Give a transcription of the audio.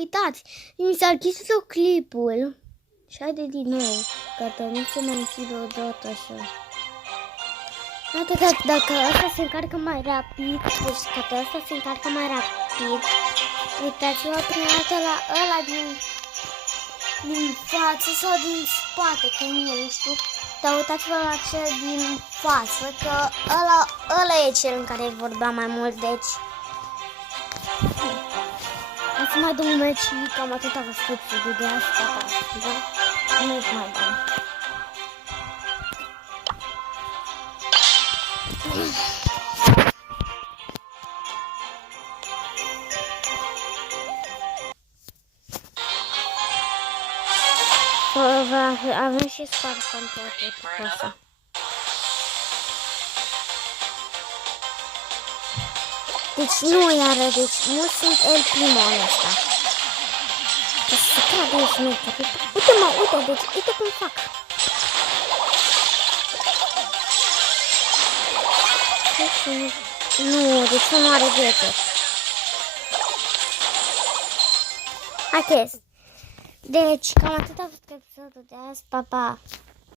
uitați, mi s-a închis clipul. Și haide din nou, gata, nu se mai închide odată așa. Dacă asta se încarcă mai rapid, deci dacă asta se încarcă mai rapid, uitați-vă prima dată la ăla din față sau din spate, cum e, nu știu, dar uitați-vă la cel din față, că ăla e cel în care vorbeam mai mult, deci hai să mai dăm un meci și cam atâta vă spun de asta, da? Nu mai dăm. Avem și spart control asta. Deci nu iară, deci nu sunt el primul ăsta. Deci se trage și nu. Uite-mă, uite, deci uite cum fac. Nu, deci nu are viață. Hai, deci, cam atât a fost episodul de azi, pa, pa!